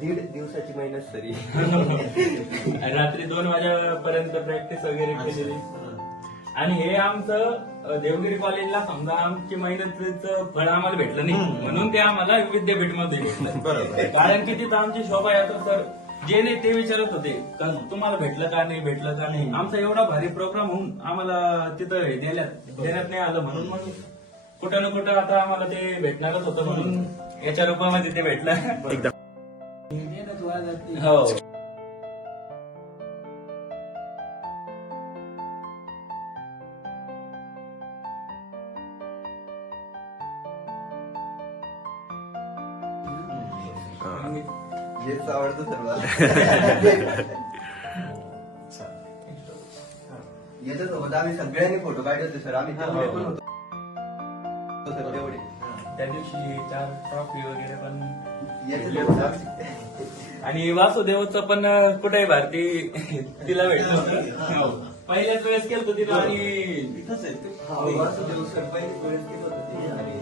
दीड दिवसाची मेहनत सरी. रात्री 2 वाजेपर्यंत प्रॅक्टिस वगैरे केलेली. आणि हे आमचं देवगिरी कॉलेजला समजा आमची मेहनतीचं फळ आम्हाला भेटलं नाही म्हणून ते आम्हाला विद्यापीठमध्ये भेटलं. कारण की तिथं आमची शोभा यात्रा सर जे नाही ते विचारत होते का तुम्हाला भेटलं का नाही. आमचा एवढा भारी प्रोग्राम होऊन आम्हाला तिथं हे देण्यात नाही आलं म्हणून मग कुठं ना कुठं आता आम्हाला ते भेटणारच होतं म्हणून याच्या रूपामध्ये ते भेटलं. एकदम हो. हेच आवडतं सर्व. याच्यासोबत आम्ही सगळ्यांनी फोटो काढले होते सर. आम्ही तेवढे पण होतो सर तेवढे. त्या दिवशी 4 ट्रॉफी वगैरे पण याच्यासोबत आम्ही आणि वासुदेवचं पण कुठे भारती तिला भेटलो होतं. पहिल्याच वेळेस केलं होतं तिला आणि वासुदेव सर पहिलीच वेळेस केलं होतं ते. आणि